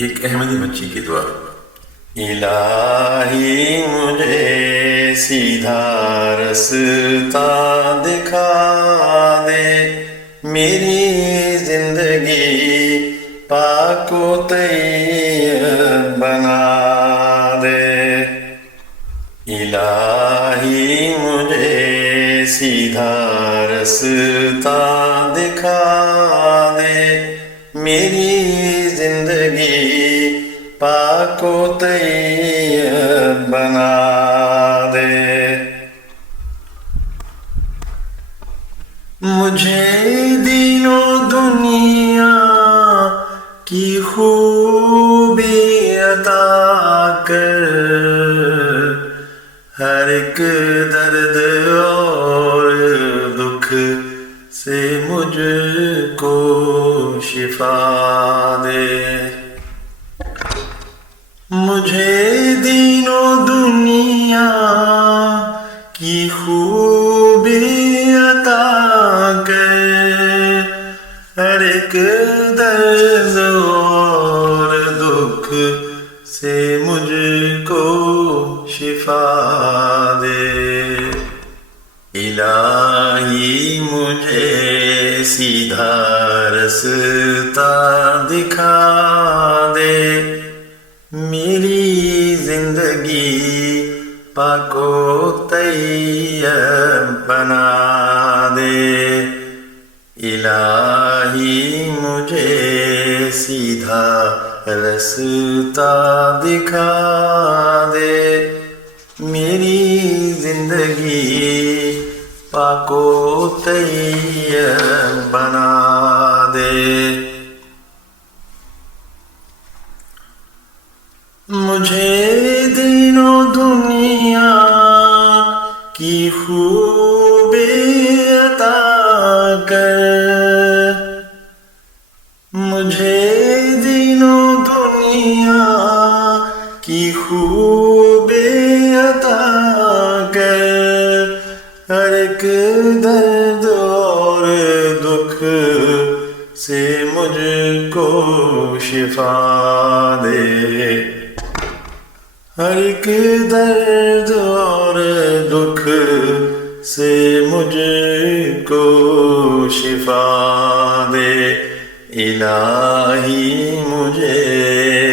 ایک احمدی بچی کی دعا۔ الہی مجھے سیدھا رستہ دکھا دے، میری زندگی پاک و طیب بنا دے۔ الہی مجھے سیدھا رستہ دکھا دے، میری زندگی پاک و طیب بنا دے۔ مجھے دین و دنیا کی خوبی عطا کر، ہر ایک درد اور دکھ سے مجھ کو شفا دے۔ مجھے دین و دنیا کی خوبی عطا کر، ہر ایک درد اور دکھ سے مجھ کو شفا دے۔ الہی مجھے سیدھا رستہ دکھا دے، میری زندگی پاک و طیب بنا دے۔ الہی مجھے سیدھا رستہ دکھا دے، میری زندگی پاک و طیب بنا دے۔ مجھے دین و دنیا کی خوبی عطا کر، مجھے دین و دنیا کی خوبی عطا کر، ہر ایک درد اور دکھ سے مجھ کو شفا دے۔ ہر ایک درد اور دکھ سے مجھ کو شفا دے۔ الہی مجھے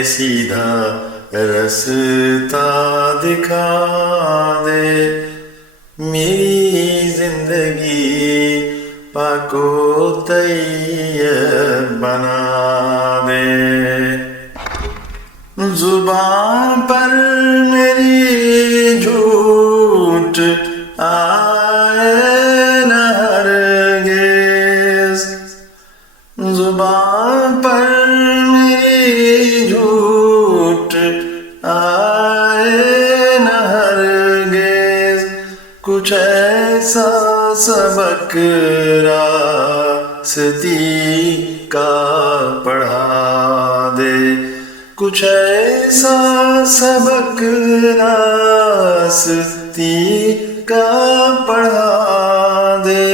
سیدھا رستہ دکھا دے، میری زندگی پاک و طیب بنا دے۔ زبان پر میری جھوٹ آئے نہ ہرگز، زبان پر میری جھوٹ آئے نہ ہرگز، کچھ ایسا سبق راستی کا پڑھا دے، کچھ ایسا سبق راستی کا پڑھا دے۔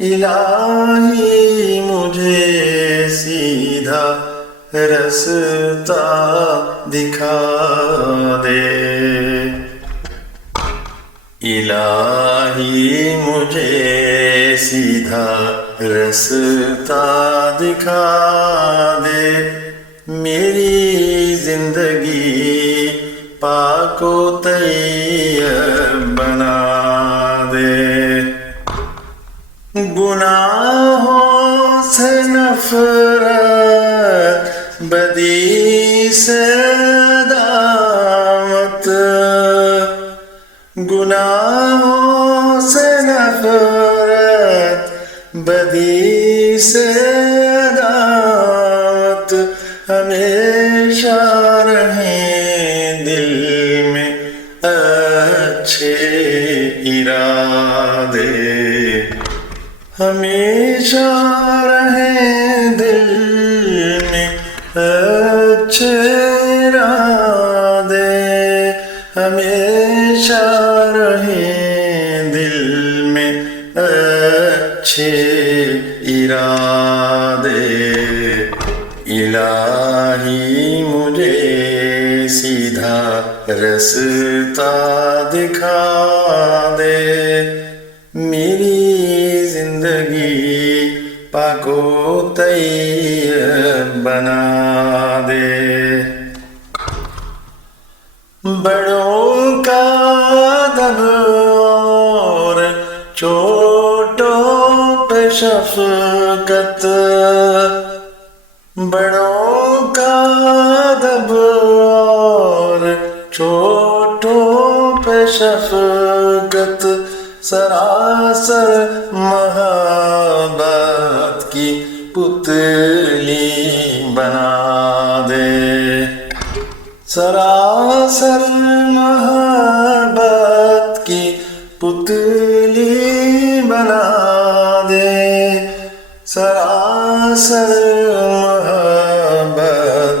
الہی مجھے سیدھا رستہ دکھا دے۔ الہی مجھے سیدھا رستہ دکھا دے، میری زندگی پاک و طیب بنا دے۔ گناہوں سے نفرت، بدی سے عداوت، گناہوں سے نفرت، بدی سے عداوت، ہمیشہ رہیں دل میں اچھے ارادے، ہمیشہ رہیں دل میں اچھے ارادے، ہمیشہ رہیں دل میں اچھے ارادے۔ الہی الہی مجھے سیدھا رستہ دکھا دے، میری زندگی پاک و طیب بنا دے۔ بڑوں کا ادب اور چھوٹوں پہ شفقت، بڑوں کا ادب اور چھوٹوں پہ شفقت، سراسر محبت کی پتلی بنا دے، سراسر محبت کی پتلی بنا دے، سراسر محبت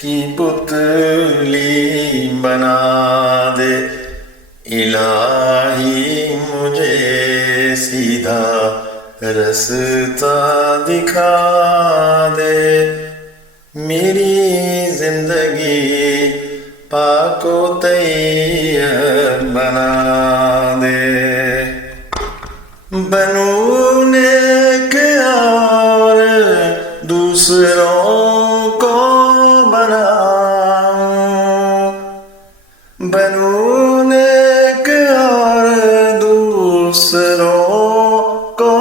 کی پتلی بنا دے۔ الہی مجھے سیدھا رستہ دکھا دے، میری زندگی پاک و طیب بنا دے۔ بنوں نیک اور دوسروں کو بناؤں، بنوں نیک اور دوسروں کو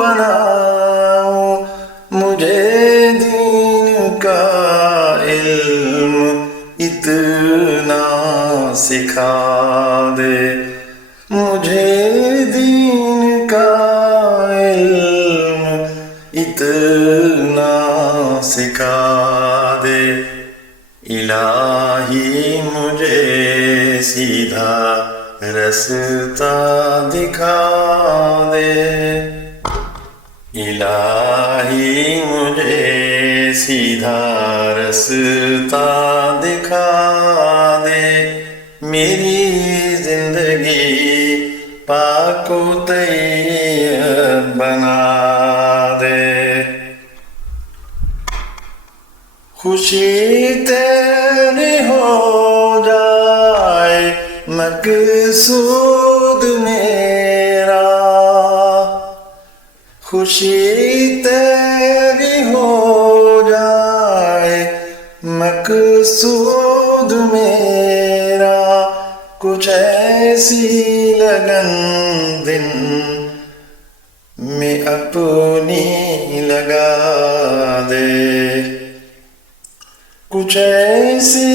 بناؤں، مجھے دین کا علم اتنا سکھا دے، مجھے دین کا علم اتنا سکھا دے۔ الہی مجھے سیدھا رستہ دکھا دے، الہی مجھے سیدھا رستہ دکھا دے، میری زندگی پاک و طیب بنا دے۔ خوشی تیری ہو جائے مقصود میرا، خوشی تیری ہو جائے مقصود میرا، کچھ ایسی لگن دن میں اپنی لگا دے، کچھ ایسی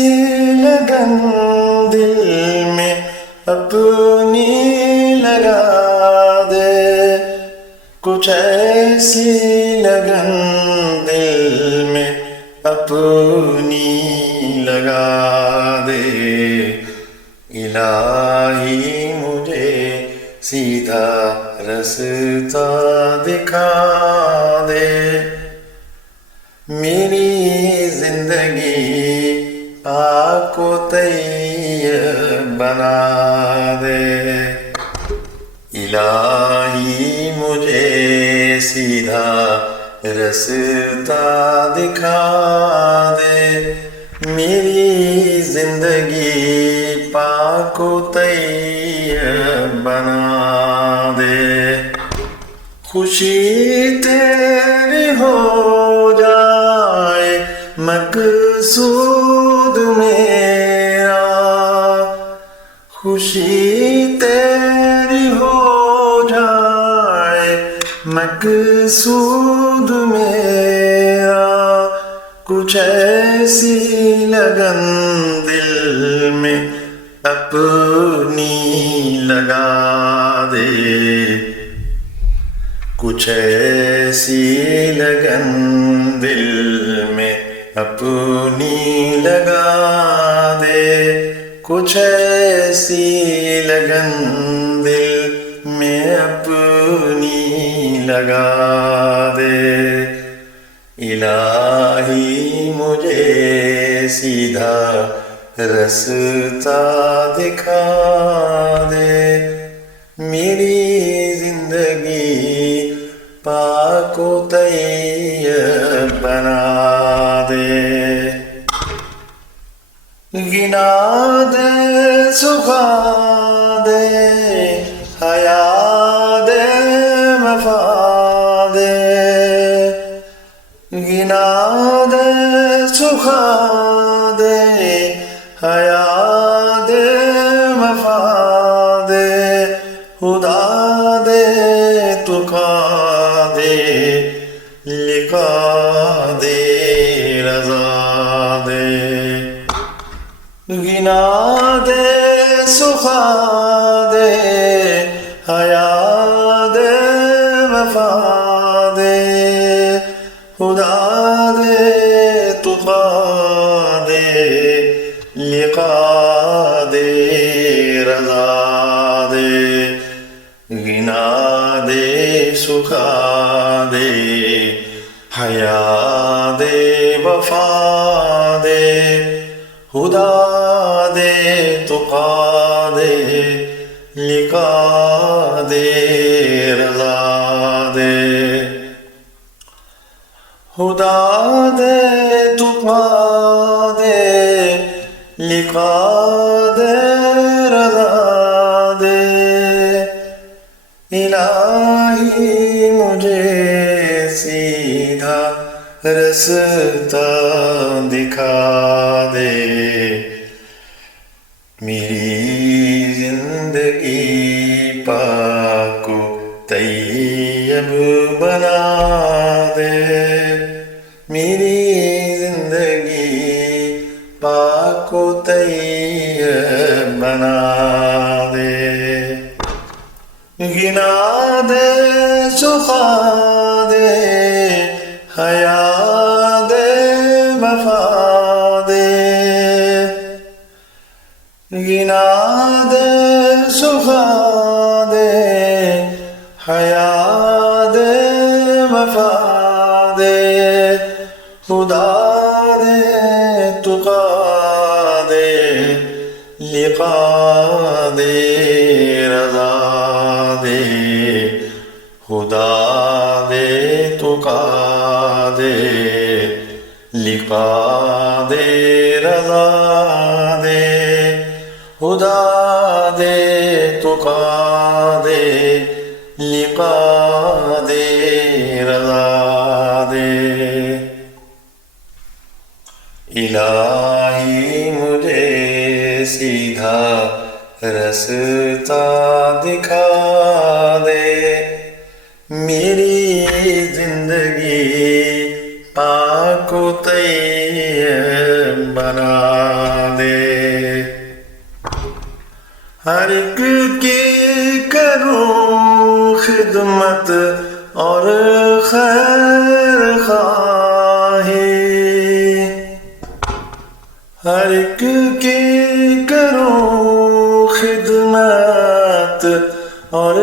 لگن دل میں اپنی لگا دے، کچھ ایسی لگن دل میں اپنی لگا دے۔ الہی مجھے سیدھا رستہ دکھا دے، میری زندگی پاک و طیب بنا دے۔ الہی مجھے سیدھا رستہ دکھا دے، میری زندگی پاک و طیب بنا دے۔ خوشی تیری ہو جائے مقصود میرا، خوشی تیری ہو جائے مقصود میرا، کچھ ایسی لگن دل میں اپنی لگا دے، کچھ ایسی لگن دل میں اپنی لگا دے، کچھ ایسی لگن دل میں اپنی لگا دے۔ الہی مجھے سیدھا رستہ دکھا دے، میری زندگی پاک و طیب بنا دے۔ گنا دے سکھا دے حیا دے وفا دے گنا دے سکھا دے حیا دے وفا دے خدا دے تقا دے لقا دے رضا دے گنا دے سکھا دے حیا دے وفا دے خدا دے تقا دے لقا دے رضا دے گنا دے سکھا دے حیا دے وفا دے خدا دے تقا دے لقا دے رضا دے خدا دے تقا دے لقا دے رضا دے الہی مجھے سیدھا رستہ دکھا دے میری زندگی پاک و طیب بنا دے میری زندگی پاک و طیب بنا دے گنا دے سکھا دے حیا دے وفا دے گنا دے سکھا دے حیا دے وفا دے خدا دے تقا دے لقا دے رضا دے خدا دے تقا دے لقا دے رضا دے خدا دے تقا دے لقا دے رضا دے الہی مجھے سیدھا رستہ دکھا دے میری زندگی پاک و طیب بنا دے ہر ایک کی کروں خدمت اور خیر خواہی ہر ایک کی کروں خدمت اور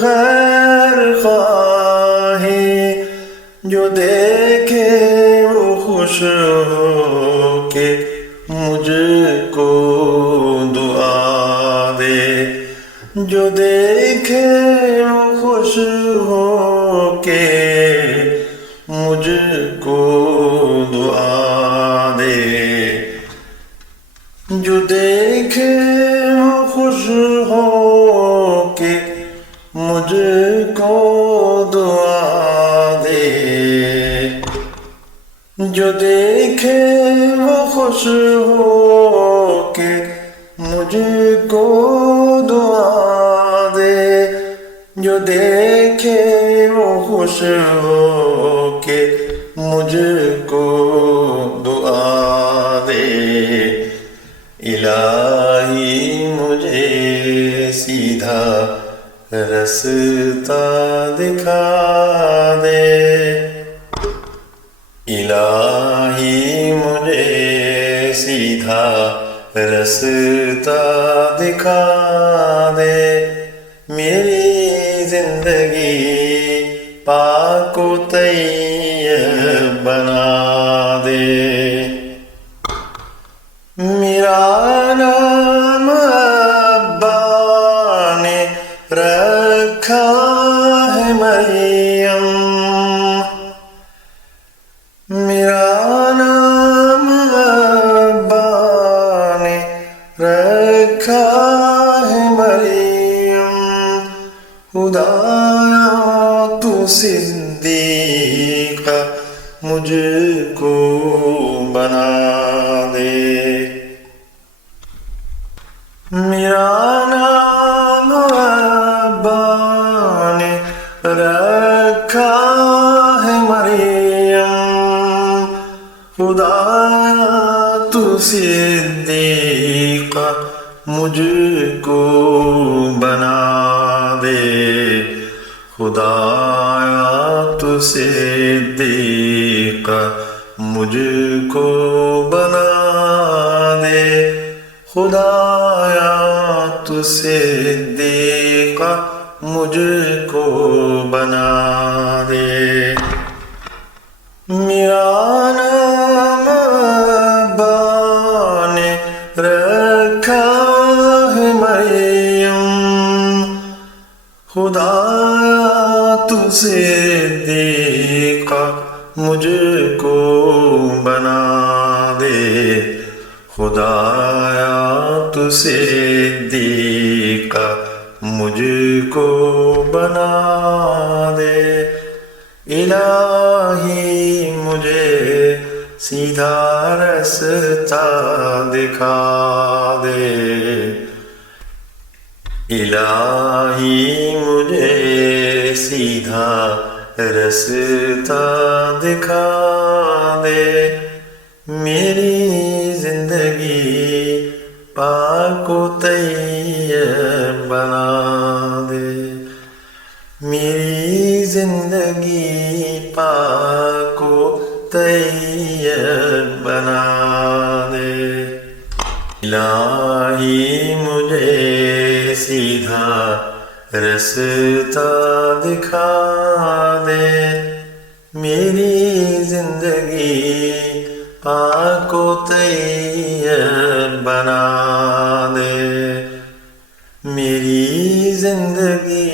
خیر خواہی جو دیکھے وہ خوش ہو کے مجھ کو دعا دے جو دیکھے وہ خوش ہو کے مجھ کو دعا دے جو دیکھے وہ خوش ہو کے مجھ کو دعا دے جو دیکھے وہ خوش ہو کے مجھ کو دعا دے جو دیکھے وہ خوش ہو کے مجھ کو دعا دے الہی مجھے سیدھا رستہ دکھا دے الہی مجھے سیدھا رستہ دکھا دے میری زندگی پاک و طیب بنا دے میرا نام ابا نے رکھا ہے مریم میرا نام ابا نے صدیق مجھ کو بنا دے. میرا نام ابا نے رکھا ہے مریم، خدایا تو صدیق مجھ کو بنا دے. خدایا تو صدیق مجھ کو بنا دے. خدایا تو صدیق مجھ کو بنا دے. میرا نام ابا نے رکھا ہے مریم، خدایا تو صدیق مجھ کو بنا دے. خدایا تو صدیق مجھ کو بنا دے. الہی مجھے سیدھا رستہ دکھا دے. الہی مجھے سیدھا رستہ دکھا دے. میری زندگی پاک و طیب بنا دے. میری زندگی پاک و طیب بنا دے. الہی مجھے سیدھا رستہ دکھا دے. میری زندگی پاک و طیب بنا دے. میری زندگی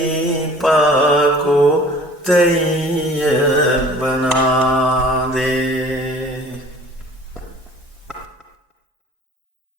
پاک و طیب بنا